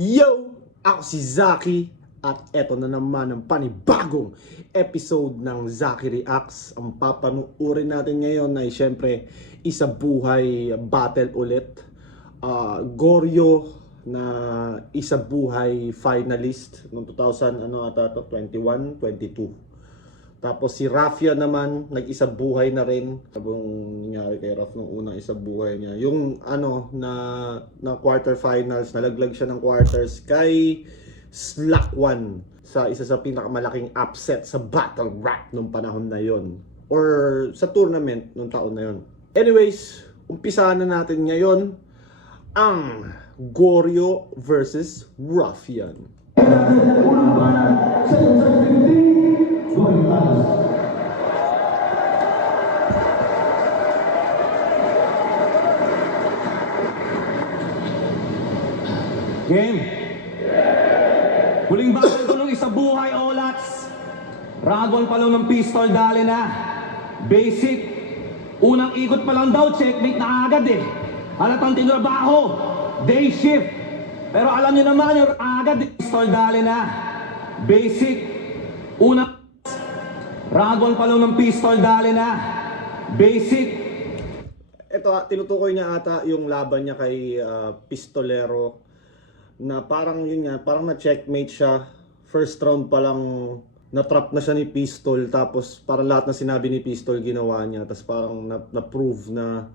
Yo! Ako si Zaki at eto na naman ang panibagong episode ng Zaki Reacts. Ang papanuorin natin ngayon ay syempre isa buhay battle ulit. Goryo na isa buhay finalist noong 2021, 22. Tapos si Rafia naman, nag-isa buhay na rin. Sabong nangyari kay Raf nung unang isa buhay niya. Yung na quarterfinals, nalaglag siya ng quarters kay Slack1 sa isa sa pinakamalaking upset sa battle rap nung panahon na yon. Or sa tournament nung taon na yon. Anyways, umpisahan na natin ngayon ang Goryo versus Ruffian. Game. Huling battle ko nung isa buhay, Olats. Round 1 pa lang ng pistol, dali na. Basic. Unang ikot pa lang daw, checkmate na agad eh. Halatang tinrabaho. Day shift. Pero alam niyo naman yung agad eh. Pistol, dali na. Basic. Unang round 1 pa lang ng pistol, dali na. Basic. Ito, tinutukoy niya ata yung laban niya kay Pistolero. Na parang yun nga, parang na-checkmate siya. First round pa lang na-trap na siya ni Pistol. Tapos parang lahat na sinabi ni Pistol ginawa niya. Tapos parang na-prove na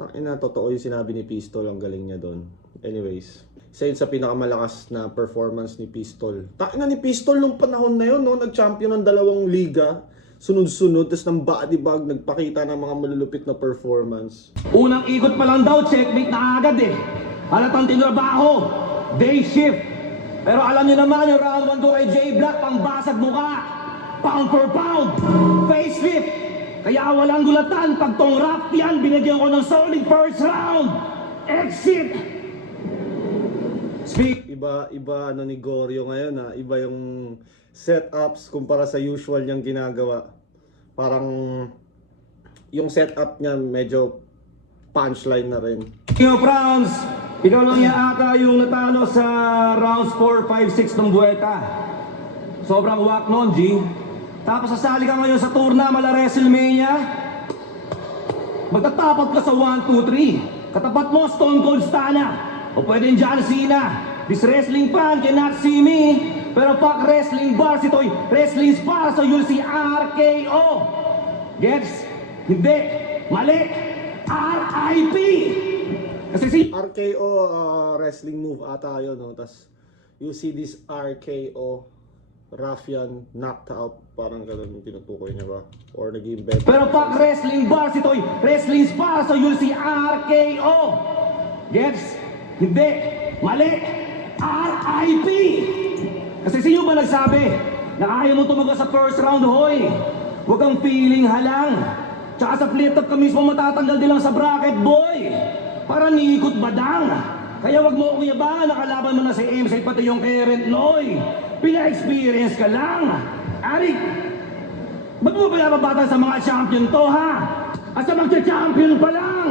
tangina, totoo yung sinabi ni Pistol. Ang galing niya doon. Anyways, isa yun sa pinakamalakas na performance ni Pistol. Tangina ni Pistol nung panahon na yun, no? Nag-champion ng 2 liga. Sunod-sunod, tapos ng body bag, nagpakita ng mga malulupit na performance. Unang ikot pa lang daw, checkmate na agad eh. Halatang tinrabaho. Day shift. Pero alam niyo naman yung round 1 ko kay J-Black, pang-basag mukha, pound for pound, facelift. Kaya walang gulatan pag tong Ruffian binigyan ko ng solid first round. Exit. Iba ni Goryo ngayon ha. Iba yung setups kumpara sa usual niyang ginagawa. Parang yung setup niya medyo punchline na rin. King of rounds. Ikaw lang yan ata yung natalo sa rounds 4, 5, 6 ng buweta. Sobrang wak nun, G. Tapos sasali ka ngayon sa tourna mala WrestleMania. Magtatapat ka sa 1, 2, 3. Katapat mo, Stone Cold Stunner. O pwedeng John Cena. This wrestling fan cannot see me. Pero fuck wrestling bars, ito'y wrestling spar. So you'll see RKO. Gets? Hindi. Mali. RIP. Kasi si RKO wrestling move ata yun, no? Tas you see this RKO Ruffian knocked out, parang gano'n yung tinutukoy niya ba? Or nag-embed. pero fuck wrestling bars, ito'y wrestling spar. So you'll see RKO. Gets? Hindi. Mali. RIP. Kasi sino ba nagsabi na ayaw mo tumaga sa first round, hoy? Huwag kang feeling halang. Tsaka sa flip-top ka mismo matatanggal din lang sa bracket, boy. Para niikot badang. Kaya wag mo akong yabangan, nakalaban mo na si MC pati yung Karen Noy. Pina-experience ka lang. Arik, ba't mo pinapabatan sa mga champion to, ha? At sa magcha-champion pa lang.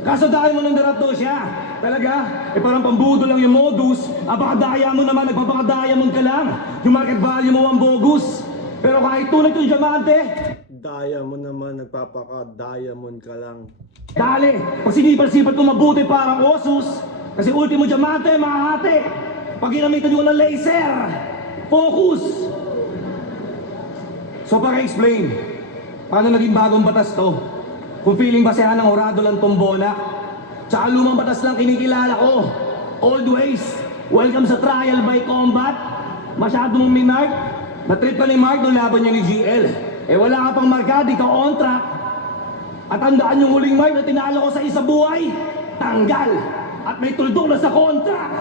Kaso dahil mo nang darato siya. Talaga? Eh parang pambudo lang yung modus. Apakadaya mo naman, nagpapakadaya ka lang. Yung market value mo ang bogus. Pero kahit tunay itong diamante, Diamond naman, nagpapaka-diamond ka lang. dali, pag sinipal-sipal ko mabuti parang osus. Kasi ultimo diamante, mahahati. Pag ginamitan nyo ng laser, focus. So para-explain, paano naging bagong batas to? Kung feeling basehan ng Horado lang tombona, tsaka lumang batas lang kinikilala ko. Old ways, welcome sa trial by combat. Masyado mong minark, na-trip ka ni Mark nung laban niya ni GL. Eh wala ka pang marka, di ka on track. At tandaan yung huling mark na tinalo ko sa isa buhay, tanggal. At may tuldok na sa contract.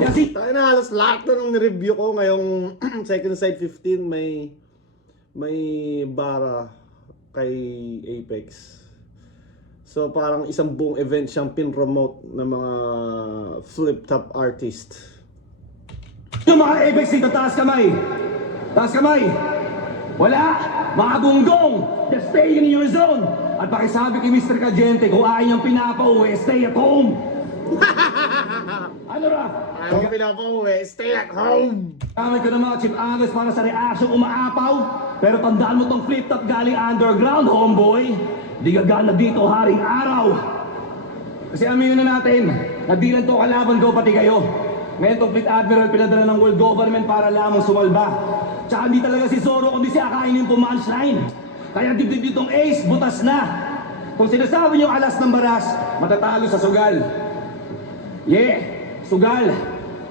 Kasi Tayo na halos lahat na nung nireview ko ngayong second side 15 may bara kay Apex. So parang isang buong event siyang pin-promote ng mga flip-top artist. yung mga Apex dito, taas kamay. Taas kamay. Wala. Mga gunggong. Just stay in your zone. At pakisabi kay Mr. Cagente, kung ayaw niyang pinapauwi, stay at home. Ano Raf? Ayaw ka pinapauwi, stay at home! Gamit ko ng mga Chief Angus para sa reaction umaapaw. Pero tandaan mo tong flip top galing underground, homeboy. Di gagana dito haring araw. Kasi aminin na natin, nadilan to kalaban ko pati kayo. Ngayon tong fleet admiral pinadala ng world government para lamang sumalba. Tsaka hindi talaga si Zoro kundi si Akainu yung pumunchline. Kaya dibdib itong ace, butas na. Kung sinasabi niyo alas ng baras, matatalo sa sugal. Yeah, sugal.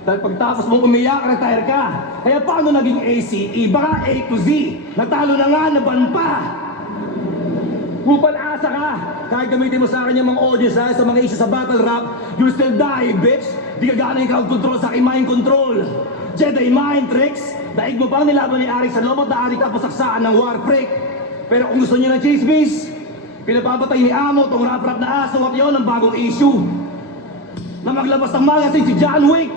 Dahil pagtapos mong umiyak, retire ka. Kaya paano naging ACE? Baka A to Z. Natalo na nga, naban pa. Upal asa ka. Kahit gamitin mo sa akin yung mga audience ha, sa mga issue sa battle rap, you'll still die, bitch. Di ka gana yung crowd control sa aking mind control. Jedi mind tricks. Daig mo pang nilaban ni Arik sa lobot na Arik tapos saksaan ng war freak. Pero kung gusto niyo ng chismis, pinapapatay ni Amo tong rap-rap na aso at yun ang bagong issue. Na maglabas ng magazine si John Wick.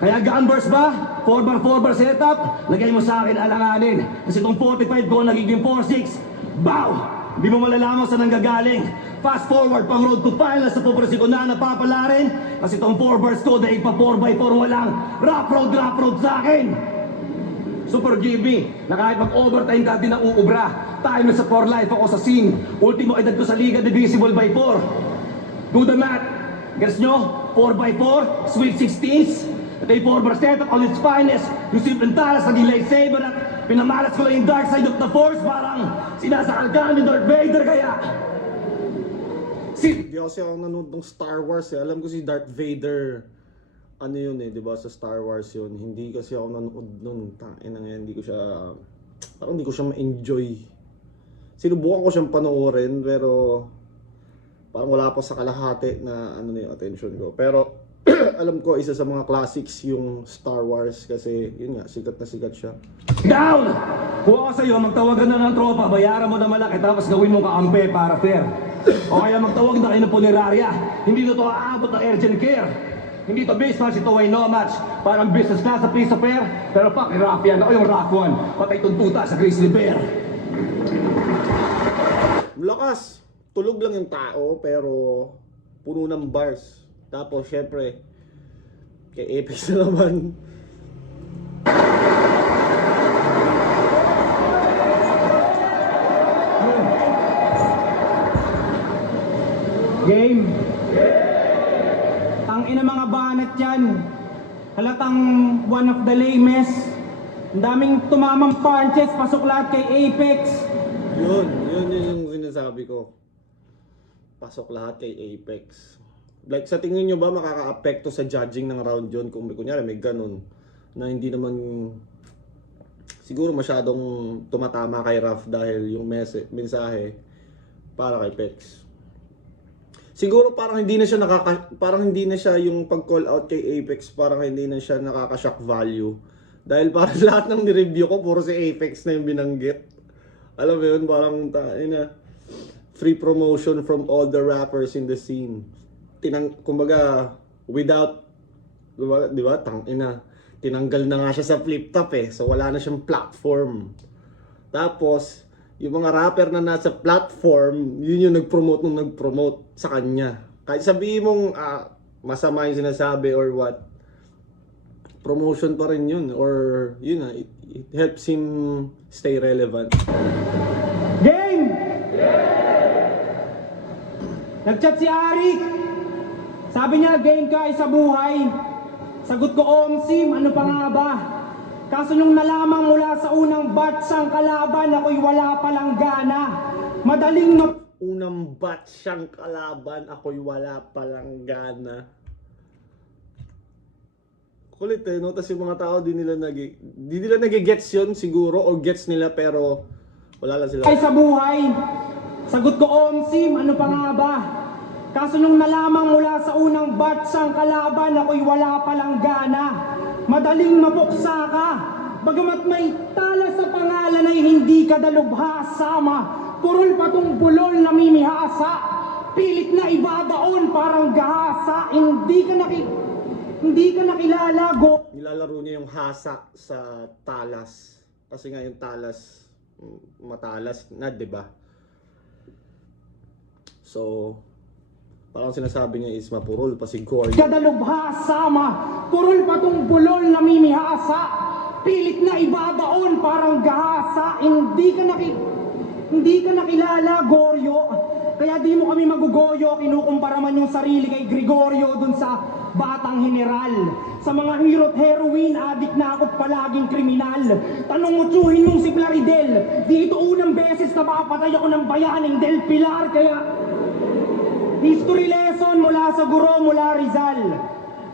Kaya gun burst ba? 4x4 setup? Lagay mo sa akin alanganin. Kasi itong 45 ko nagiging 46. Bow! Di mo malalaman sa nanggagaling. Fast forward pang road to finals sa pupresi ko na napapala rin. Kasi itong 4 bars ko daig pa 4x4 walang rap road sa akin. So forgive me, na kahit mag-overtime ka din ang uubra. Tayo na sa 4 life ako sa scene. Ultimo edad ko sa liga divisible by 4. Do the math. Gets nyo? 4x4, sweet 16s. At ay 4 bar setup on its finest. Yung simpleng talas naging lightsaber at pinamalas ko lang yung dark side of the force. Parang sinasakal ka ni Darth Vader kaya... Hindi kasi ako nanonood ng Star Wars eh. Alam ko si Darth Vader, ano yun eh, di ba sa Star Wars yun. Hindi kasi ako nanonood nun. Tain na ngayon, hindi ko siya, parang hindi ko siya ma-enjoy. Sinubukan ko siyang panoorin, pero parang wala pa sa kalahati na ano na yung attention ko. Pero alam ko isa sa mga classics yung Star Wars kasi yun nga, sikat na sikat siya. Down! Kung ako sa'yo, magtawagan na ng tropa, bayaran mo na malaki, tapos gawin mo kaampe para fair. O kaya magtawag na kayo ng punerarya. Hindi na ito aabot ng urgent care. Hindi ito base match, ito ay no match. Parang business class sa piece of fair. Pero pak, rough yan. Ako yung rough one. Patay tuntuta sa grizzly bear. Lakas! Tulog lang yung tao pero puno ng bars. Tapos syempre, kay Apex na naman. Game. Ang ina mga banat yan. Halatang one of the lamest. Ang daming tumamang punches, pasok lahat kay Apex. Yun yung sinasabi ko. Pasok lahat kay Apex. Like sa tingin nyo ba makaka-apekto sa judging ng round yun kung kunyari may ganun na hindi naman siguro masyadong tumatama kay Raf dahil yung mensahe para kay Pex. Siguro parang hindi na siya parang hindi na siya yung pag-call out kay Apex, parang hindi na siya nakaka-shock value. Dahil parang lahat ng ni-review ko puro si Apex na yung binanggit. Alam mo yun, parang free promotion from all the rappers in the scene. Kumbaga, without, di ba, tinanggal na nga siya sa flip top eh. So wala na siyang platform. Tapos, yung mga rapper na nasa platform, yun yung nag-promote sa kanya. Kahit sabihin mong masama yung sinasabi or what, promotion pa rin yun. Or yun na, it helps him stay relevant. Game! Nag-chat si Arik. Sabi niya, game ka sa buhay. Sagot ko, Omsim, ano pa nga ba? Kaso nung nalaman mula sa unang batch ang kalaban, ako'y wala palang gana. Madaling Unang batch siyang kalaban, ako'y wala palang gana. Kulit eh, no? Tapos yung mga tao, di nila nag-gets yun siguro, o gets nila pero wala lang sila. ay sa buhay. Sagot ko, Omsim, ano pa nga ba? Kaso nung nalaman mula sa unang batch ang kalaban, ako'y wala palang gana. Madaling mapuksa ka. Bagamat may tala sa pangalan ay hindi ka dalubhasama. Kurol pa tong bulol na mimihasa. Pilit na ibabaon parang gahasa. Hindi ka nakilala. Nilalaro niya yung hasa sa talas. Kasi nga yung talas, matalas na, di ba? So, Parang sinasabi niya is mapurol pa si Gory. Kadalubha sama, purol pa tong bulol na mimihasa. Pilit na ibabaon parang gahasa. Hindi ka nakilala, Goryo. Kaya di mo kami magugoyo. Kinukumpara man yung sarili kay Gregorio dun sa batang general. Sa mga hero't heroine, adik na ako palaging kriminal. Tanong mo tsuhin mong si Plaridel. Di ito unang beses na makapatay ako ng bayaning Del Pilar. Kaya history lesson mula sa guro mula Rizal.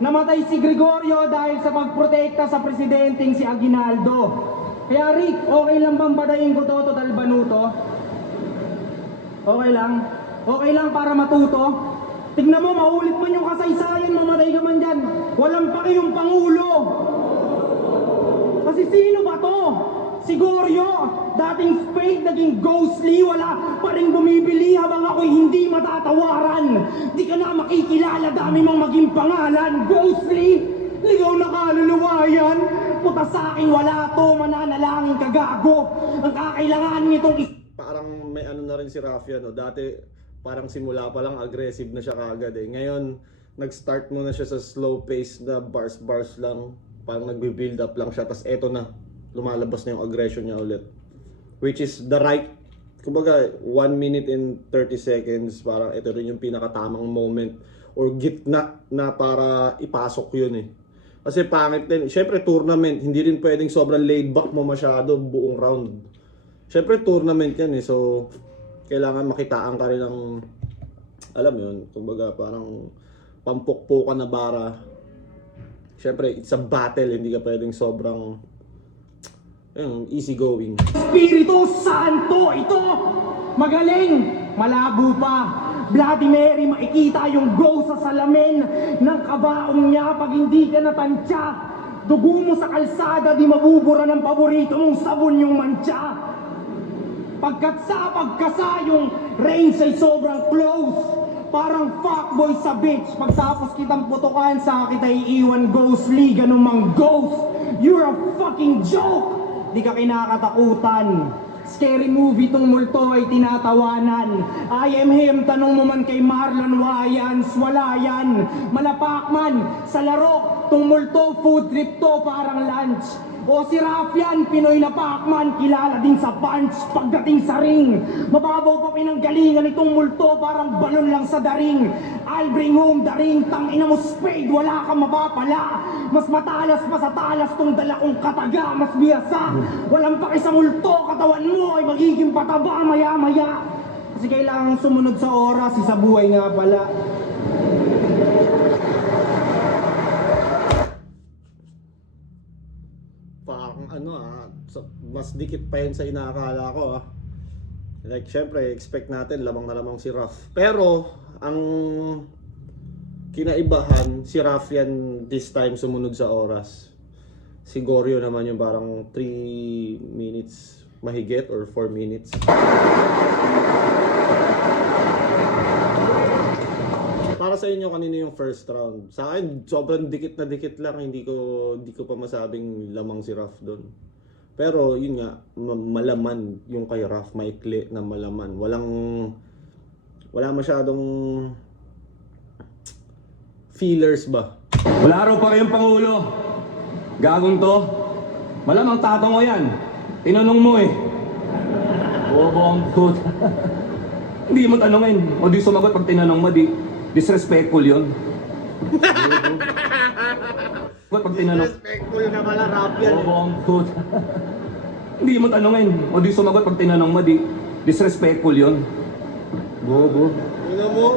Namatay si Gregorio dahil sa pagprotekta sa presidenteng si Aguinaldo. Kaya Rick, okay lang bang badayin ko to, total banuto? Okay lang? Okay lang para matuto? Tignan mo, maulit man yung kasaysayan, mamatay ka man dyan. Walang pa kayong pangulo. Kasi sino ba to? Si Goryo, dating fake, naging ghostly, wala pa rin bumibili habang ako'y hindi matatawaran. Di ka na makikilala, dami mong maging pangalan. Ghostly, ligaw na kaluluwa yan. Puta sa akin, wala to, mananalangin ka gago. Ang kakailangan nitong Parang may ano na rin si Raffia, no? Dati parang simula pa lang aggressive na siya kaagad eh. Ngayon, nag-start muna siya sa slow pace na bars lang. Parang nagbe-build up lang siya. Tapos eto na, lumalabas na yung aggression niya ulit. Which is the right, kumbaga 1 minute and 30 seconds, parang ito rin yung pinakatamang moment or gitna na para ipasok yun eh. Kasi pangit din, syempre tournament, hindi rin pwedeng sobrang laid back mo masyado buong round. Syempre tournament yan eh, so kailangan makitaan ka rin ng, alam mo yun, kumbaga parang pampukpukan na bara. Syempre, it's a battle, hindi ka pwedeng sobrang easy going. Espiritu Santo, ito magaling, malabo pa. Bloody Mary, makikita yung ghost sa salamin ng kabaong niya pag hindi ka natansya. Dugo mo sa kalsada, di mabubura ng paborito mong sabon yung mantsa. Pagkat sa pagkasa yung range ay sobrang close. Parang fuckboy sa beach. Pagtapos kitang putukan sa kita iiwan ghostly, ganun mang ghost. You're a fucking joke. Di ka kinakatakutan. Scary movie tong multo ay tinatawanan. I am him, tanong mo man kay Marlon Wayans, wala yan. Malapak man sa laro, tong multo food trip to parang lunch. O si Rafian, Pinoy na Pacman, kilala din sa punch pagdating sa ring. Mababaw pa pinanggalingan itong multo, parang balon lang sa daring. I'll bring home the ring, tangina mo spade, wala kang mapapala. Mas matalas pa sa talas tong dala kong kataga, mas biyasa. Walang paki sa multo, katawan mo ay magiging pataba maya-maya. Kasi kailangan sumunod sa oras, sa buhay nga pala. Parang mas dikit pa yun sa inaakala ko Like syempre expect natin lamang na lamang si Raff. Pero ang kinaibahan, si Raff yan this time sumunod sa oras. Si Goryo naman yung parang 3 minutes mahigit or 4 minutes. Para sa inyo, kanino yung first round? Sa akin, sobrang dikit na dikit lang. Hindi ko pa masabing lamang si Raff doon. Pero yun nga, malaman yung kay Raff, maikli na malaman. Wala masyadong feelers ba? Wala raw pa kayong pangulo. Gagong to. Malamang tatong mo yan. Tinanong mo eh. Bobo ang put. Hindi mo tanongin. O di sumagot pag tinanong mo, disrespectful yun. Pag tinanong, Respectful na pala Raff yan bobo ang put. Hindi mo tanongin. O di sumagot pag tinanong mo, disrespectful yun. Bobo. Tingnan mo.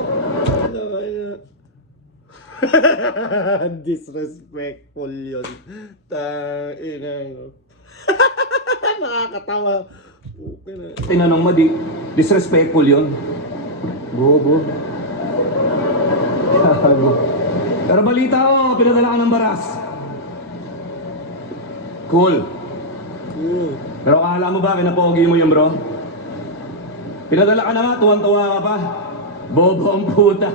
Disrespectful yun. Nakakatawa. Okay na. Tinanong mo, disrespectful yun. Bobo. Pero balita ko, pinadala ka ng baras. Cool. Pero akala mo ba, kinapogi mo yun, bro? Pinadala ka na nga, tuwan-tuwa ka pa. Bobo ang puta.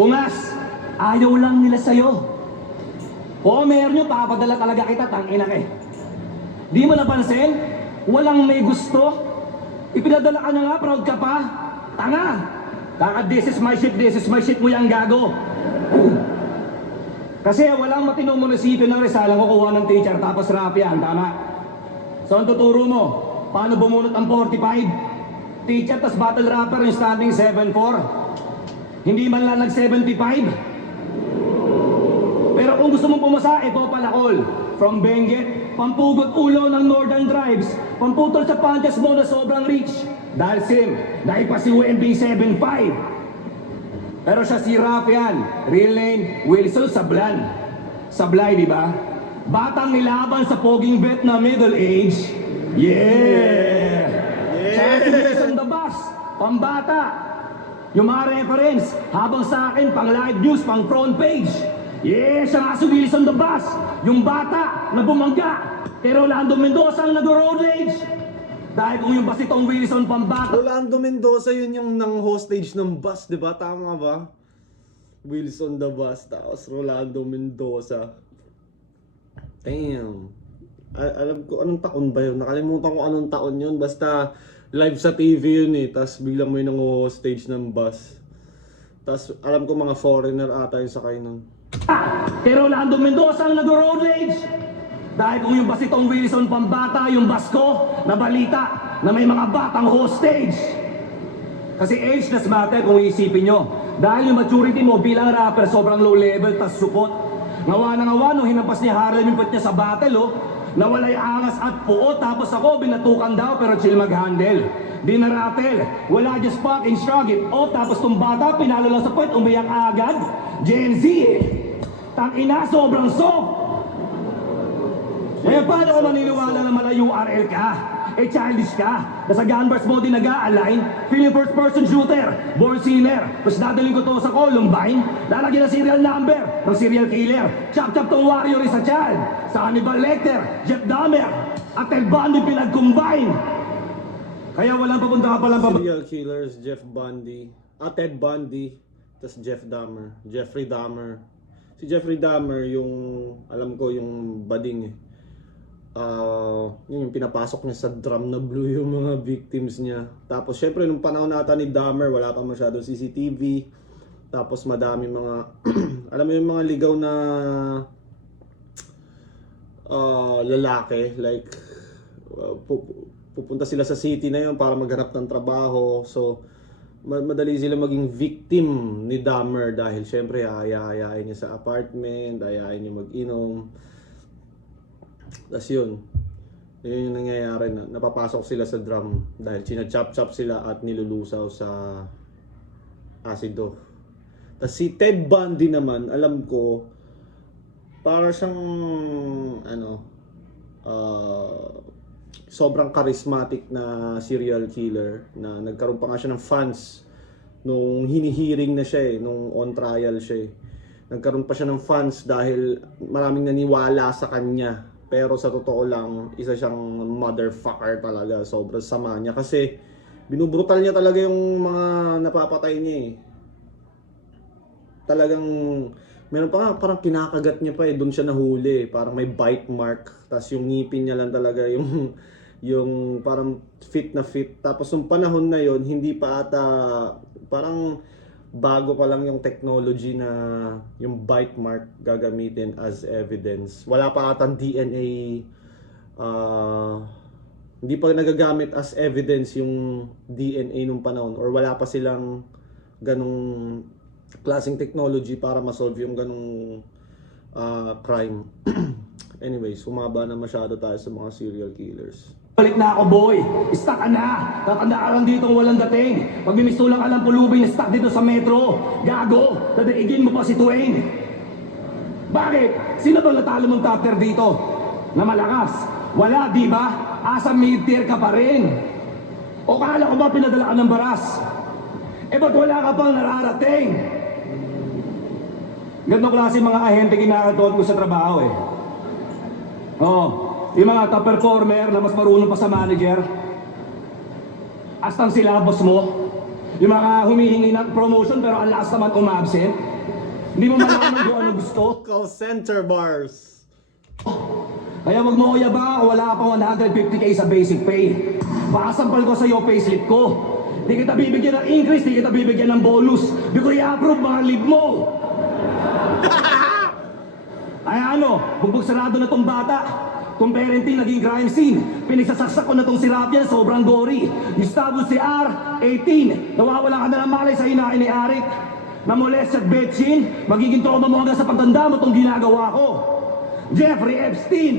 Ungas, ayaw lang nila sa'yo. Oo, mayor nyo, papadala talaga kita, tangina ka eh. Di mo napansin? Walang may gusto. Ipinadala ka na nga, proud ka pa. Tanga! This is my shit mo yung gago. Kasi walang matinong munisipyo ng Rizal ang kukuha ng teacher tapos rap yan, tama? So ang tuturo mo, paano bumunot ang 45? Teacher tas battle rapper yung standing 7'4". Hindi man lang nag-75. Pero kung gusto mong pumasa, ito palakol. From Benguet, pampugot ulo ng Northern Tribes, pamputol sa punches mo na sobrang reach. Dahil Sim, dahil pa si UMB 7'5". Pero siya si Rap yan. Real name, Wilson Sablan. Sablay, di ba? Batang nilaban sa poging vet na middle age. Yeah! Siya si Wilson the Boss. Pambata. Yung mga reference, habang sa akin, pang live news, pang front page. Yeah, siya nga si Wilson the Boss. Yung bata na bumangga. Pero Rolando Mendoza ang nag-road rage. Dahil kung yung bus itong Wilson pambata. Rolando Mendoza yun yung nang hostage ng bus, di ba? Tama ba? Wilson the Bus, tapos Rolando Mendoza. Damn. Alam ko anong taon ba yun? Nakalimutan ko anong taon yun. Basta live sa TV yun eh. Tapos biglang may nang hostage ng bus. Tapos alam ko mga foreigner ata yung sakay nun. Kay Rolando Mendoza ang nag-road rage. Dahil kung yung bus itong Wilson pambata, yung bus ko, na balita na may mga batang hostage. Kasi age does matter kung iisipin nyo. Dahil yung maturity mo bilang rapper sobrang low level, tas supot. Ngawa na ngawa nung hinampas ni Harlem yung put niya sa battle, oh. Nawalay angas at puot, tapos ako binatukan daw pero chill mag-handle. Di na rattle, wala just fucking shrug it off, tapos tong bata pinalo lang sa puwet, umiyak agad. Gen Z, tangina sobrang soft. Eh paano ko maniniwala na malayo URL ka? Eh childish ka, nasa gunbars mo din nag-a-align. Feeling first person shooter, born sinner. Tapos dadaling ko to sa Columbine. Lalagyan ng serial number ng serial killer. Chop-chop tong warrior is a child. Sa Hannibal Lecter, Jeff Dahmer at Ted Bundy pinag-combine. Kaya walang papunta ka palang Serial killers, Jeff Bundy. Ted Bundy. Tapos Jeff Dahmer. Jeffrey Dahmer. Si Jeffrey Dahmer yung, alam ko, yung bading eh. Yun yung pinapasok niya sa drum na blue yung mga victims niya. Tapos syempre nung panahon nata ni Dahmer, wala pa masyadong CCTV. Tapos madami mga alam mo yung mga ligaw na lalaki, like pupunta sila sa city na yun para maghanap ng trabaho. So madali sila maging victim ni Dahmer dahil syempre ayayain niya sa apartment, ayayain niya mag-inom. Tapos yun yung nangyayari na napapasok sila sa drum dahil china-chop-chop sila at nilulusaw sa asido. Tapos si Ted Bundy naman, alam ko, para siyang sobrang charismatic na serial killer na nagkaroon pa nga siya ng fans nung hinihiring na siya nung on trial siya Nagkaroon pa siya ng fans dahil maraming naniwala sa kanya. Pero sa totoo lang, isa siyang motherfucker talaga. Sobrang sama niya kasi binubrutal niya talaga yung mga napapatay niya Talagang meron pa nga parang kinakagat niya pa doon siya nahuli. Parang may bite mark. Tapos yung ngipin niya lang talaga yung parang fit na fit. Tapos yung panahon na yon hindi pa ata parang bago pa lang yung technology na yung bite mark gagamitin as evidence. Wala pa atang DNA, hindi pa nagagamit as evidence yung DNA nung panahon or wala pa silang ganong klaseng technology para ma-solve yung ganong crime. Anyways, sumaba na masyado tayo sa mga serial killers. Balik na ako, boy. Stuck ka na. Tatanda ka lang dito walang dating. Pag bimistulang ka lang pulubing, stuck dito sa metro. Gago, dadaigin mo pa si Twain. Bakit? Sino bang natalo mong top tier dito? Na malakas? Wala, di ba? Asa mid-tier ka pa rin. O kala ko ba pinadala ka ng baras? Eh ba't wala ka pang nararating? Ganong klase mga ahente kinakatuot ko sa trabaho yung mga top performer na mas marunong pa sa manager. Astang silabos mo. Yung mga humihingi ng promotion pero ang lakas naman umabsent. Hindi mo malaman kung ano gusto. Call center bars. Kaya wag mo kuya ba, wala ka pa 150k sa basic pay. Baka sampal ko sa'yo payslip ko. Di kita bibigyan ng increase, di kita bibigyan ng bonus. Di ko i-approve mga leave mo. Ay ano, bugbog sarado na tong bata. Tong parenting naging crime scene. Pinagsasaksak ko na tong si Rapian, sobrang gory. Yung established si R, 18. Nawawala ka na ng malay sa hinain ni Arik. Namolest at Betchin, magiging toma mo hanggang sa pagtanda mo tong ginagawa ko. Jeffrey Epstein.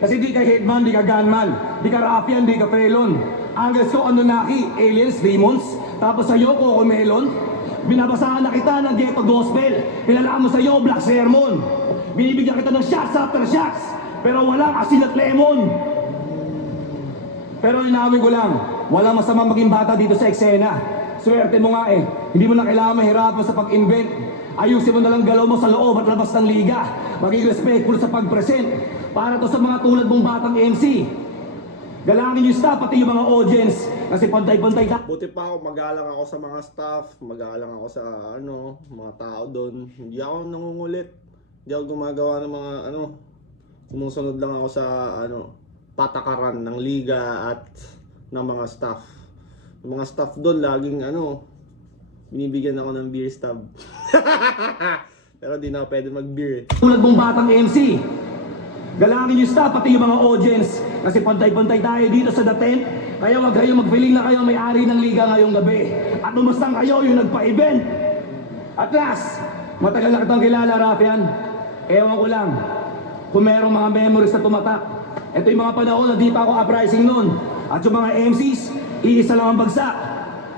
Kasi di ka hitman, di ka gunman. Di ka Rapian, di ka felon. Angles ko Anunnaki, aliens, demons. Tapos sa'yo, Coco Melon. Binabasahan na kita ng ghetto gospel. Pinalaan mo sa'yo, black sermon. Binibigyan kita ng shots after shots. Pero walang asin at lemon. Pero linawin ko lang, walang masamang maging bata dito sa eksena. Swerte mo nga eh, hindi mo na kailangan mahirapan sa pag-invent. Ayusin mo na lang galaw mo sa loob at labas ng liga. Maging respectful sa pag-present. Para to sa mga tulad mong batang MC. Galangin yung staff pati yung mga audience. Kasi pantay-pantay ka. Buti pa ako, magalang ako sa mga staff, magalang ako sa mga tao doon. Hindi ako nangungulit. Hindi ako gumagawa ng mga sumusunod lang ako sa patakaran ng liga at ng mga staff. Yung mga staff doon laging binibigyan ako ng beer stub. Pero di na ako pwede mag-beer. Tulad mong batang MC. Galangin yung staff pati yung mga audience. Kasi pantay-pantay tayo dito sa The Tent. Kaya wag kayo mag-feeling na kayo may-ari ng liga ngayong gabi. At umastang kayo yung nagpa-event. At last, matagal na kitang kilala, Rapian. Ewan ko lang kung merong mga memories na tumatak. Ito yung mga panahon na di pa ako uprising noon. At yung mga MCs, iisa lang ang bagsak.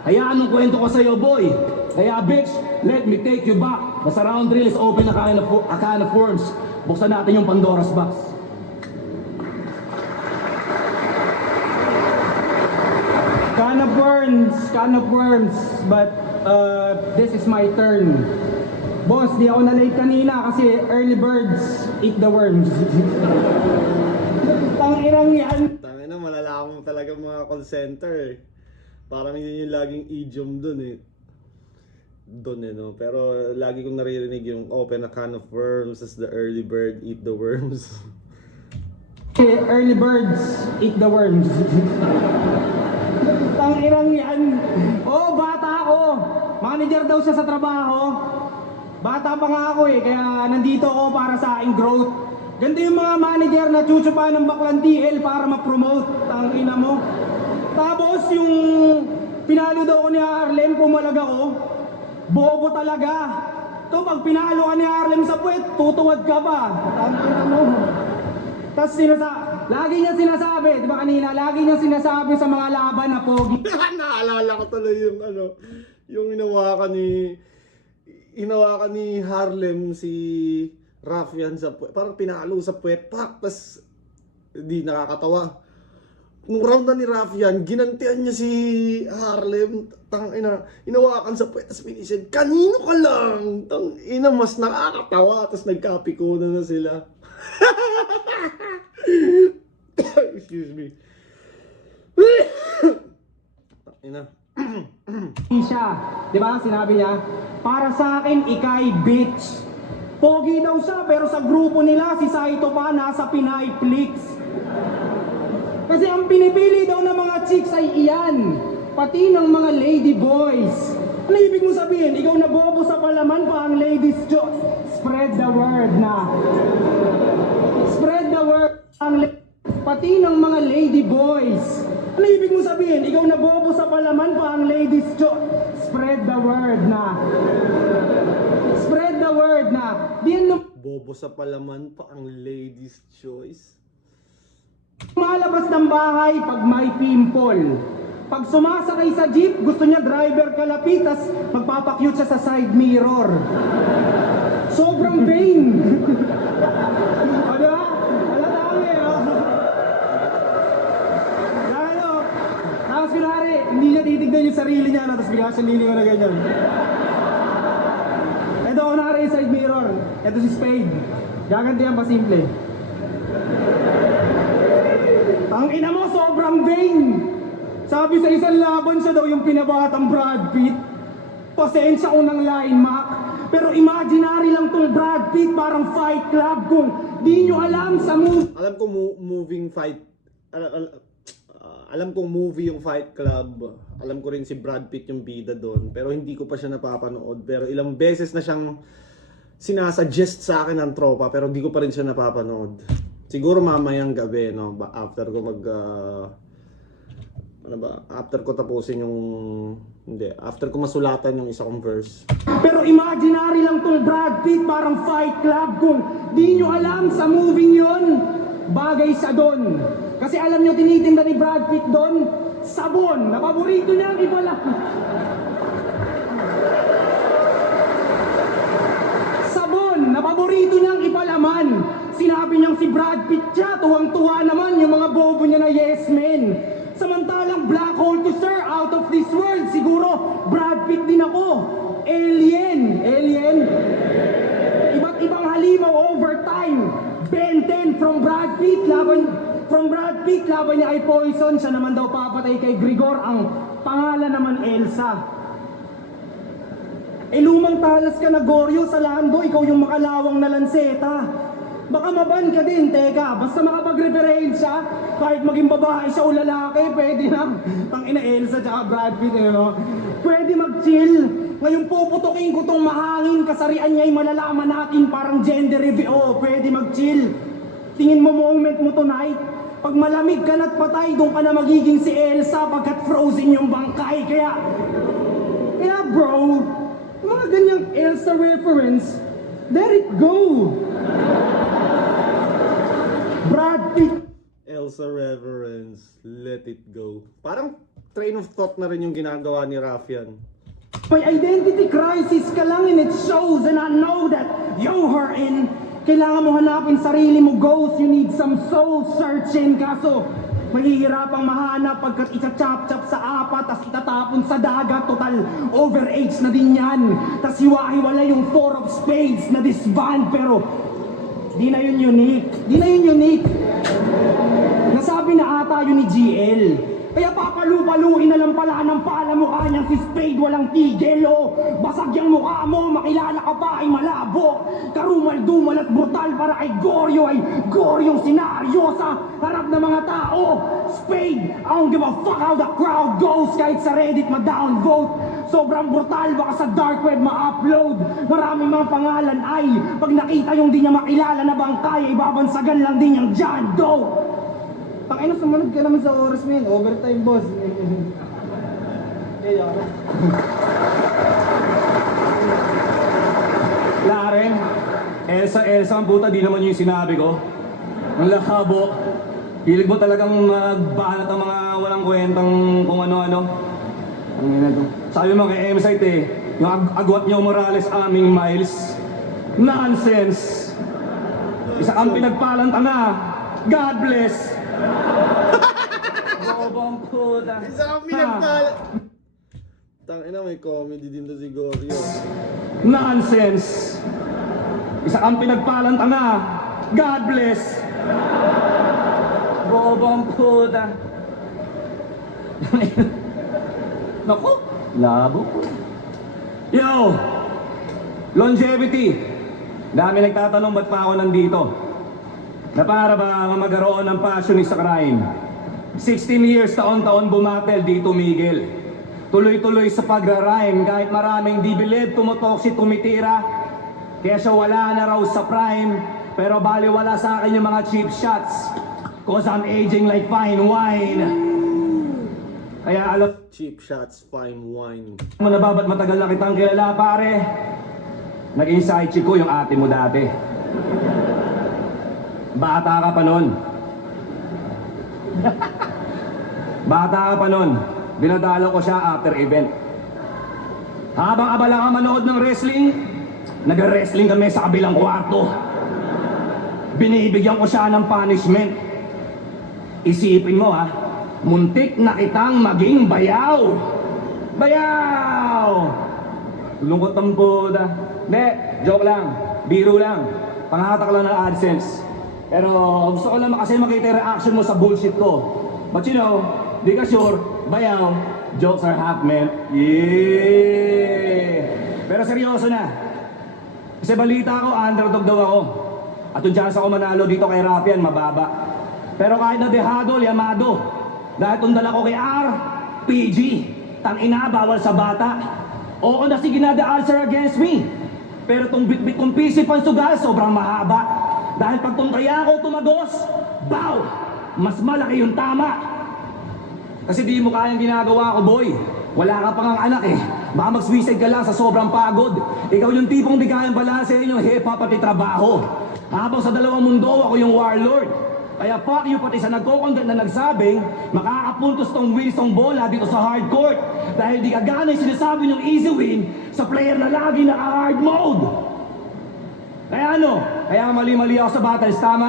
Hayaan mong kwento ko sa'yo, boy. Kaya bitch, let me take you back. Nasa round 3, let's open a can of worms. Buksan natin yung Pandora's box. Can of worms, but this is my turn. Boss, di ako na-late kanina kasi early birds eat the worms. Tangirang yan. Tangina, malalaman mo talaga mga call center eh. Parang yun yung laging idiom dun eh. Doon no? Pero lagi kong naririnig yung open a can of worms as the early bird eat the worms. Early birds eat the worms. Tangirang yan. Oh, bata ako. Manager daw siya sa trabaho. Bata pa nga ako eh, kaya nandito ako para sa aking growth. Ganda yung mga manager na chuchupa ng baklang TL para ma-promote. Tangina mo. Tapos yung pinalo daw ko ni Harlem, pumalag ako. Bobo talaga. To pag pinalo ka ni Harlem sa puwet, tutuwad ka pa. Tangina mo. Tapos lagi niya sinasabi, di ba kanina, lagi niya sinasabi sa mga laban na pogi. Naalala ko tuloy yung yung inawakan ni Harlem si Rafian sa puwet. Parang pinalo sa puwet, pak, tas di nakakatawa. Nung round na ni Rafian, ginantian niya si Harlem, inawakan sa puwet, tas pinisid, kanino ka lang? Tangina, mas nakakatawa, tas nagkapikunan na sila. Excuse me. Tangina. siya. Di ba? Sinabi niya, para sa akin, ikay bitch. Pogi daw siya, pero sa grupo nila, si Saito pa nasa Pinay Flix. Kasi ang pinipili daw ng mga chicks ay iyan, pati ng mga lady boys. Ano ibig mo sabihin? Ikaw na bobo sa palaman pa ang ladies spread the word na. Spread the word. Pati ng mga lady boys. Ano ibig mo sabihin? Ikaw na bobo sa palaman pa ang ladies spread the word na. Spread the word na. Diyan na Bobo sa palaman pa ang ladies' choice. malabas ng bahay pag may pimple. Pag sumasakay sa jeep, gusto niya driver kalapit, tas magpapakyut siya sa side mirror. Sobrang vain. O diba? Halata kami, Tapos kunwari, hindi niya titignan yung sarili niya, tapos bigla siya lilingon na ganyan. Ito, kunwari yung side mirror. Ito si Spade. Gagantihan pa simple. Ang ina mo, sobrang vain. Sabi sa isang laban siya daw yung pinabatang Brad Pitt. Pasensya ko ng line, Mac. Pero imaginary lang tong Brad Pitt, parang Fight Club kung di nyo alam sa movie. Alam ko moving fight. Alam kong movie yung Fight Club. Alam ko rin si Brad Pitt yung bida doon. Pero hindi ko pa siya napapanood. Pero ilang beses na siyang sinasuggest sa akin ng tropa. Pero hindi ko pa rin siya napapanood. Siguro mamayang gabi, no? After ko after ko tapusin yung... Hindi. After ko masulatan yung isa kong verse. Pero imaginary lang tong Brad Pitt, parang Fight Club. Kung di nyo alam sa movie yun, bagay sa doon. Kasi alam nyo, tinitinda ni Brad Pitt doon, sabon, na paborito niya ang iba lang. Sabon, na paborito niyang ipalaman. Sinabi niyang si Brad Pitt siya, tuwang-tuwa naman yung mga bobo niya na yes men. Samantalang black hole to sir, out of this world, siguro Brad Pitt din ako. Alien. Iba't ibang halimaw over time. Ben 10 from Brad Pitt, laban niya ay Poison, siya naman daw papatay kay Grigor, ang pangalan naman Elsa. Lumang talas ka na Goryo sa Lando, ikaw yung makalawang na lanseta. Baka maban ka din, teka, basta makapag-referensya, kahit maging babae siya o lalaki, pwede na. Tangina Elsa tsaka Brad Pitt, pwede mag-chill. Ngayon puputukin ko tong mahangin, kasarian niya'y malalaman natin, parang gender reveal. Pwede mag-chill. Tingin mo moment mo tonight, pag malamig ka na't patay, doon ka na magiging si Elsa pagkat frozen yung bangkay. Kaya bro, mga ganyang Elsa reference, let it go. Brad Pitt. Elsa reverence, let it go. Parang train of thought na rin yung ginagawa ni Raffian. May identity crisis ka lang and it shows, and I know that you're in. Kailangan mo hanapin sarili mo, ghost. You need some soul searching. Kaso, mahihirapang mahanap pagkat itachap-chap sa apat, tas itatapon sa dagat. Total, overage na din yan. Tas hiwa-hiwala yung four of spades na disband. Pero, di na yun unique. Nasabi na ata yun ni GL. Kaya papalu-paluin na lang pala ng palamukha niyang si Spade walang tigil. Basag yung mukha mo, makilala ka pa ay malabo. Karumal-dumal at brutal para ay Goryo yung senaryo sa harap ng mga tao. Spade, I don't give a fuck how the crowd goes. Kahit sa Reddit ma-downvote, sobrang brutal, baka sa dark web ma-upload. Maraming mga pangalan ay pag nakita yung di niya makilala na bangkay, ay babansagan lang din yung John Doe. Pakina, sumunod ka naman sa oras mo yun. Overtime, boss. Laren, Elsa ang puta, di naman yung sinabi ko. Ang lakabo. Hilig mo talagang magbanat ang mga walang kwentang kung ano-ano. Ang ina to. Sabi mo kay M-Site yung agwat niyo Morales aming miles. Nonsense! Isa kang pinagpalang tanga. God bless! Bobong puta. Isa kang pinagpala. Tangina, may comedy din to si Goryo. Nonsense! Isa kang pinagpalang tanga. God bless! Bobong puta. Naku, labo ko. Yo! Longevity. Dami nagtatanong ba't pa ako nandito. Na para ba magkaroon ng passion sa crime. 16 years taon-taon bumatel dito Miguel. Tuloy-tuloy sa pagra-rhyme kahit maraming dibilid, tumutoksit, tumitira. Kaya siya wala na raw sa prime, pero baliwala sa akin yung mga cheap shots. Cause I'm aging like fine wine. Kaya alam Cheap shots, fine wine. mo na ba ba't matagal na kitang kilala pare? Naging side chick ko yung ate mo dati. Bata ka pa nun. Bata ka pa nun. Dinadalo ko siya after event. Habang abala ka manood ng wrestling, nag-wrestling kami sa kabilang kwarto. Binibigyan ko siya ng punishment. Isipin mo ha, muntik na kitang maging bayaw. Bayaw! Lungkot ang puta. Hindi, joke lang. Biro lang. Panghatak lang ng AdSense. Pero gusto ko lang kasi makita yung reaction mo sa bullshit ko. But you know, di ka sure, bayaw, jokes are half meant. Yeah! Pero seryoso na. Kasi balita ko, underdog daw ako. At yung chance ako manalo dito kay Raffian, mababa. Pero kahit na dehado, yamado. Dahil tundal ako kay RPG. Tangina, bawal sa bata. Oo na sige na the answer against me. Pero tong bit-bit kong PC pansugal, sobrang mahaba. Dahil pag tong kaya ako tumagos, bow! Mas malaki yung tama. Kasi di mo kayang ginagawa ko, boy. Wala ka pang ang anak eh. Baka mag-suicide ka lang sa sobrang pagod. Ikaw yung tipong di kayang balansehin yung hip-hop pati trabaho. Habang sa dalawang mundo, ako yung warlord. Kaya fuck you pati sa nagko-content na nagsabing makakapuntos tong wins tong bola dito sa hard court. Dahil di kagana yung sinasabi yung easy win sa player na lagi naka-hard mode. Kaya ano? Kaya mali-mali ako sa battles, tama?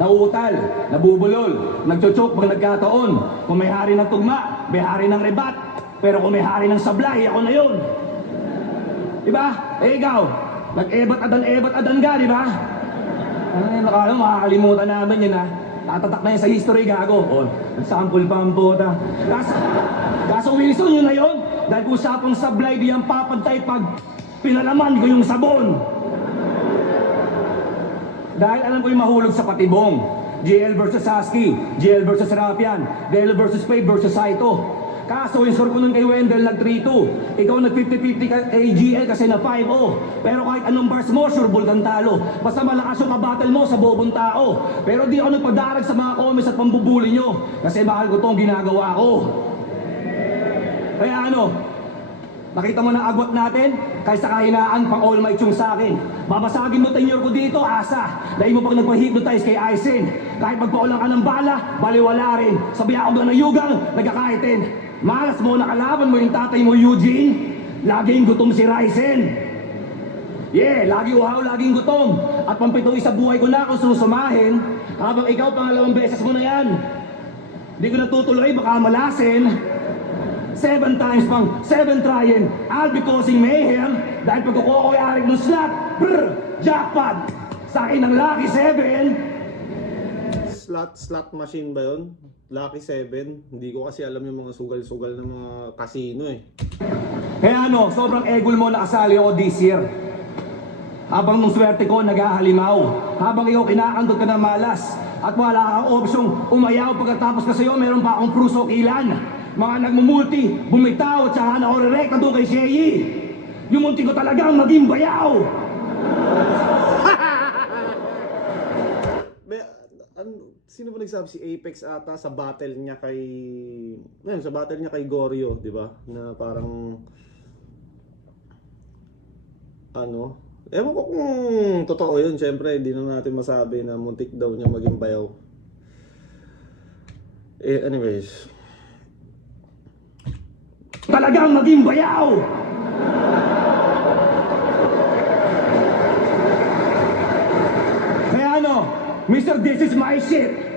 Nauutal, nabubulol, nagchochoke pag nagkataon. Kung may hari ng tugma, may hari ng rebat. Pero kung may hari ng sablay, ako na yun. Diba? Eh ikaw, nag-ebat adan ka, diba? Ay, makakalimutan namin yun ha. Tatatak na yun sa history, gago. O, nagsample pa ang puta. Kaso Wilson, yun na yun. Dahil kung sapang sablay, di ang papantay pag pinalaman ko yung sabon. Dahil alam ko yung mahulog sa patibong. GL versus Husky, GL versus Rapian, DL versus Fade versus Saito. Kaso yung score ko nun kay Wendell nag 3-2. Ikaw nag 50-50 kay GL kasi na 5-0. Pero kahit anong bars mo, sure ball kang talo. Basta malakas yung kabattle mo sa bobong tao. Pero di ako nagpadarag sa mga comments at pambubuli nyo. Kasi mahal ko tong ginagawa ko. Kaya ano, nakita mo na agwat natin? Kaysa kahinaan pang all might yung sa akin. Babasagin mo tenure ko dito, asa. Dahil mo pag nagpa-hypnotize kay Aizen. Kahit magpaulang ka ng bala, baliwala rin. Sabi ako ba na yugang, nagkakaitin. Malas mo nakalaban mo yung tatay mo Eugene. Laging gutom si Ryzen. Yeah, lagi uhaw, laging gutom. At pampitong isa buhay ko na ako susumahin. Habang ikaw pangalawang beses mo na yan. Hindi ko natutuloy, baka malasin. 7 times pang 7 trying. I'll be causing mayhem. Dahil pag kukuha ko yung ng slot, brr, jackpot. Sa akin ang lucky 7. Slot machine ba yun? Lucky 7. Hindi ko kasi alam yung mga sugal-sugal ng mga casino eh. Kaya ano, sobrang egol mo nakasali ako this year. Habang nung swerte ko, naghahalimaw. Habang ikaw kinakandot ka na malas. At wala kang opsyong umayaw pagkatapos kasi yun, meron pa akong prusok ilan. Mga nagmumulti, bumitaw at saka na-orerect na doon kay Sheyi. Yung munti ko talagang maging bayaw. Sino ba nagsabi? Si Apex ata sa battle niya kay sa battle niya kay Goryo, 'di ba? Na parang ano, ewan ko kung totoo 'yun. Syempre, hindi na natin masabi na muntik daw niya maging bayaw. Anyways, Talagang maging bayaw. Kaya ano, Mr. This is my shit.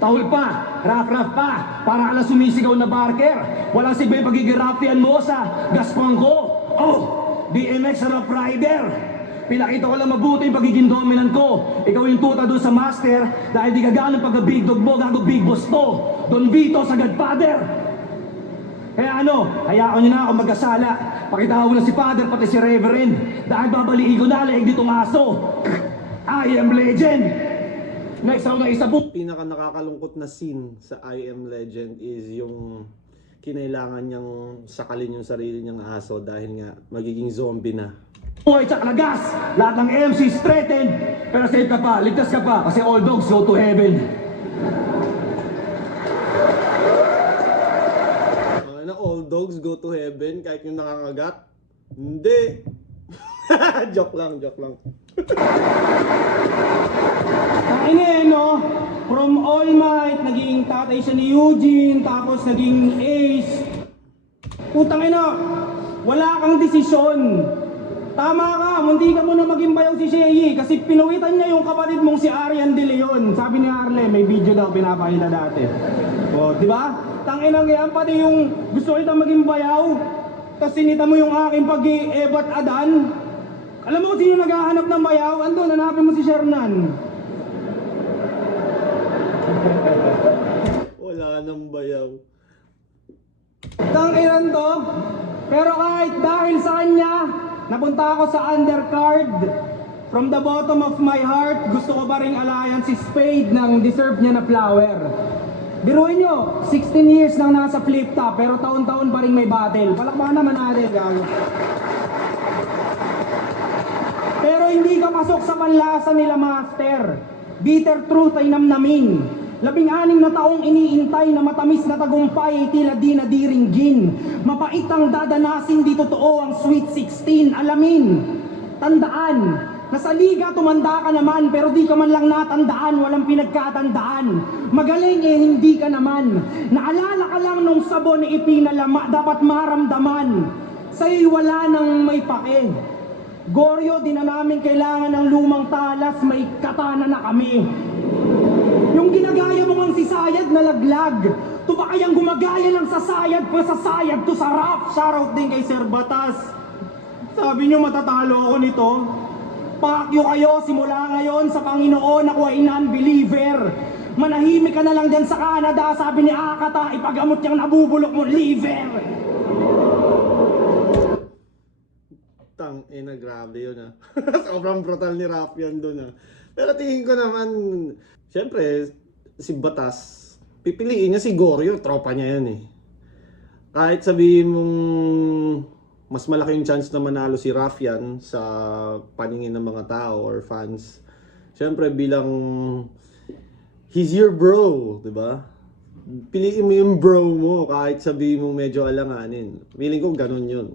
Tahol pa, rap-rap pa, para ka lang sumisigaw na barker. Walang sibay pagigirapian mo sa gaspang ko. Oh, DMX rap rider. Pinakita ko lang mabuti yung pagiging dominant ko. Ikaw yung tuta doon sa master, dahil di ka ganang pagka-big dog mo, gago big boss to. Don Vito sa Godfather. Kaya ano, hayaan nyo na ako magkasala. Pakita ko na si Father pati si Reverend. Dahil babaliin ko na leeg ditong aso. I am legend. Next ako na isa po. pinaka nakakalungkot na scene sa I Am Legend is yung kinailangan niyang sakalin yung sarili niyang aso dahil nga magiging zombie na. Boy, tsak na gas! Lahat ng MC threatened. Pero safe ka pa, ligtas ka pa, kasi all dogs go to heaven. Na all dogs go to heaven kahit yung nakangagat? Hindi. Joke lang. Ang ina no? From All Might, naging tatay siya ni Eugene, tapos naging ace. Putang ina, wala kang desisyon. Tama ka, munti ka muna maging bayaw si Sheyi kasi pinuwitan niya yung kapatid mong si Arian De Leon. Sabi ni Arle, may video daw pinapakita dati. O, di ba? Tanginang yan, pati yung gusto kita maging bayaw, tapos sinita mo yung aking pag-i-ebat adan. Alam mo kung sino naghahanap ng bayaw? Andun, hanapin mo si Shernan. Wala nang bayaw. Tanginan to. Pero kahit dahil sa kanya, napunta ako sa undercard. From the bottom of my heart, gusto ko pa ring alayan si Spade ng deserve niya na flower. Biruin nyo, 16 years nang nasa flip top, pero taon-taon pa rin may battle. Palakpakan naman natin, gago. Pero hindi ka pasok sa panlasa nila, master. Bitter truth ay namnamin. 16 na taong iniintay na matamis na tagumpay ay tila di nadiringgin. Mapait ang dadanasin, di totoo ang sweet 16. Alamin, tandaan, nasa liga tumanda ka naman pero di ka man lang natandaan, walang pinagkatandaan. Magaling eh hindi ka naman. Naalala ka lang nung sabon na ipinalama, dapat maramdaman. Sa'yo'y wala nang may pake. Goryo, di na namin kailangan ng lumang talas, may katana na kami. Yung ginagaya mo ang sisayad na laglag, tuba kayang gumagaya ng sasayad, pasasayad to sa rap. Shoutout din kay Sir Batas. Sabi nyo matatalo ako nito. Pakyo kayo simula ngayon sa Panginoon, ako ay non-believer. Manahimik ka na lang dyan sa Canada, sabi ni Akata, ipagamot yung nabubulok mong liver. Tang ina, grabe yun ah. Sobrang brutal ni Rafian dun ah. Pero tingin ko naman, syempre, si Batas, pipiliin niya si Goryo, tropa niya yun eh. Kahit sabihin mong mas malaking chance na manalo si Rafian sa paningin ng mga tao or fans, syempre bilang he's your bro, di ba? Piliin mo yung bro mo kahit sabihin mong medyo alanganin. Feeling ko ganun yun.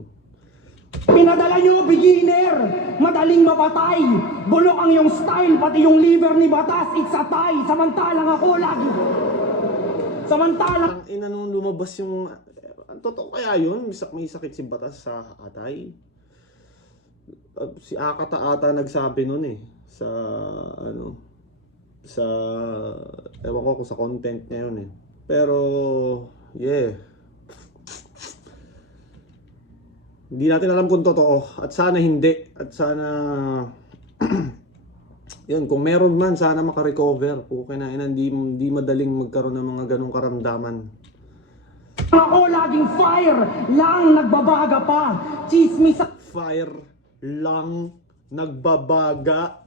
Pinadala nyo, beginner, madaling mapatay. Bulok ang yung style, pati yung liver ni Batas, it's a tie. Samantalang ako lagi. Samantalang Ang ina nung lumabas yung... Ang totoo kaya yun? May sakit si Batas sa atay? Si Akata ata nagsabi nun eh. Sa... ano... Sa... Ewan ko kung sa content niya yun eh. Pero... Yeah. Hindi natin alam kung totoo. At sana hindi. At sana... yun, kung meron man, sana makarecover. Okay na, hindi madaling magkaroon ng mga ganong karamdaman. ako laging fire lang nagbabaga pa. Chismis sa... Fire lang nagbabaga.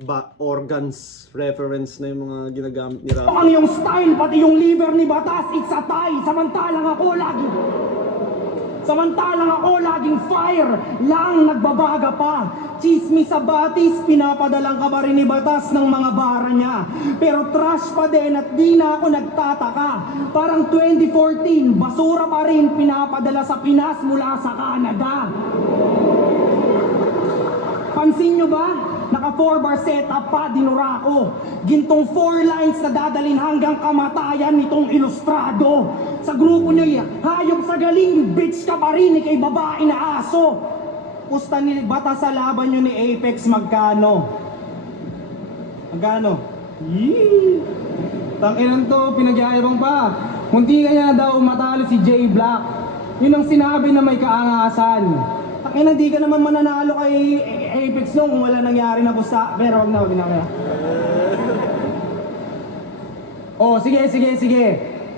Ba, organs reference na yung mga ginagamit ni Rafi. ang yung style, pati yung liver ni Batas, it's a tie. Samantalang ako laging fire lang nagbabaga pa. Chismis sa batis, pinapadalang ka pa rin ni Batas ng mga bara niya. Pero trash pa din at di na ako nagtataka. Parang 2014, basura pa rin pinapadala sa Pinas mula sa Canada. Pansin nyo ba? Naka 4-bar setup pa, dinura ko. Gintong 4 lines na dadalin hanggang kamatayan nitong ilustrado. Sa grupo niya, hayop sa galing, bitch ka pa rin, ikay babae na aso. Pusta ni Batas sa laban nyo ni Apex, magkano? Magkano? Yee! Tanginan to, pinagyayabang pa. Munti kanya daw matalo si Jay Black. Yun ang sinabi na may kaangasan. Tanginan, di ka naman mananalo kay Apex nung kung wala nangyari na pusta. Pero wag na, wag na. Oh, sige.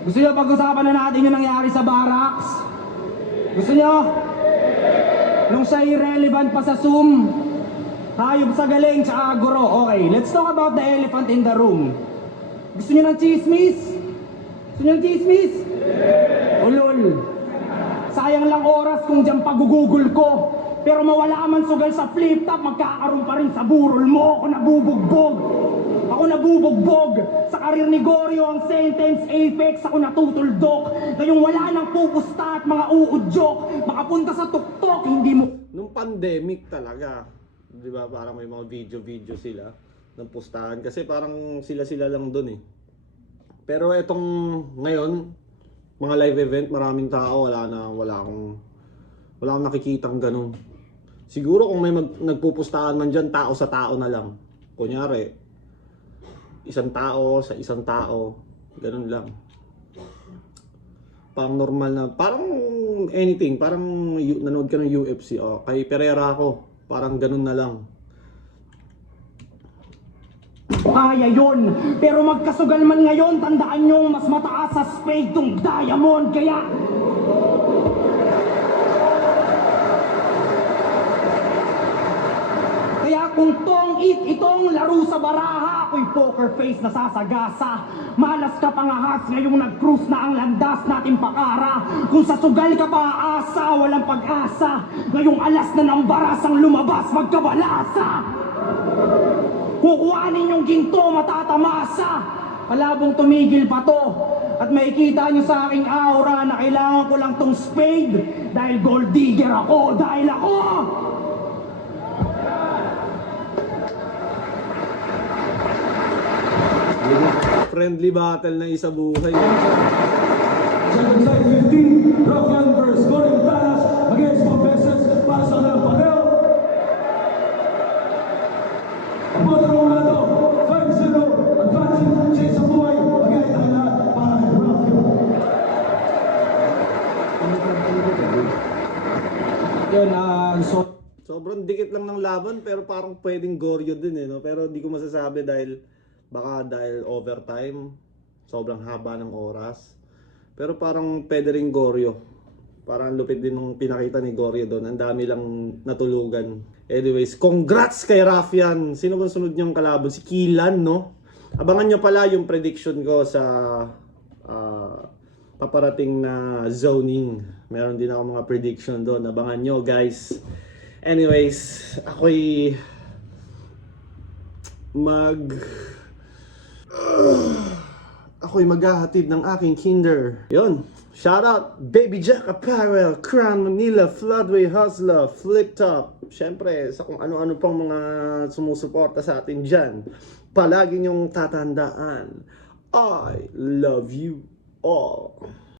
Gusto nyo pag-usapan na natin yung nangyari sa barracks? Gusto nyo? Nung siya irrelevant pa sa Zoom, hayop sa galing, tsaka guro. Okay, let's talk about the elephant in the room. Gusto nyo ng chismis? Ulol. Sayang lang oras kung dyan pagugugol ko. Pero mawala man sugal sa flip top, magkakaroon pa rin sa burol mo. Ako nabubugbog. Sa karir ni Goryo ang sentence Apex, ako natutuldok. Ngayong wala nang pupusta at mga uudyok. Makapunta sa tuktok, hindi mo... Nung pandemic talaga, di ba, parang may mga video sila ng pustahan. Kasi parang sila lang dun eh. Pero etong ngayon, mga live event, maraming tao, wala akong nakikitang ganun. Siguro kung may nagpupustahan man dyan, tao sa tao na lang. Kunyari, isang tao sa isang tao, ganun lang. Parang normal na, parang anything, parang nanood ka ng UFC, kay Pereira ako, parang ganun na lang. Kaya yun, pero magkasugal man ngayon, tandaan nyo mas mataas sa spade tong diamond, kaya kung itong laro sa baraha. Ako'y poker face na sasagasa. Malas ka pangahas ngayong nag-cruise na ang landas natin pakara. Kung sa sugal ka pa aasa, walang pag-asa. Ngayong alas na ng barasang lumabas, magkabalasa. Kukuhanin yung ginto, matatamasa. Palabong tumigil pa to. At makikita nyo sa aking aura na kailangan ko lang tong spade. Dahil gold digger ako, dahil ako! Friendly battle na isa buhay. Second side 15, Rockian versus Scoring Talas against Pambeses para sa kanilang panel. Ang mga tarong na ito, 5-0, advancing Chase sa buhay, magayat ang lahat para kay Rockian. Yun, Sobrang dikit lang ng laban pero parang pwedeng Goryo din eh, no? Pero di ko masasabi dahil overtime, sobrang haba ng oras. Pero parang pwede rin Goryo. Parang lupit din nung pinakita ni Goryo doon. Ang dami lang natulugan. Anyways, congrats kay Raffian. Sino bang sunod niyang kalaban? Si Kilan, no? Abangan niyo pala yung prediction ko sa paparating na zoning. Meron din ako mga prediction doon. Abangan nyo, guys. Anyways, ako'y maghahatid ng aking kinder. Yun. Shout out Baby Jack Apparel, Crown Manila, Floodway Hustler, Flip Top. Syempre, sa kung ano-ano pang mga sumusuporta sa atin dyan. Palagi niyong tatandaan, I love you all.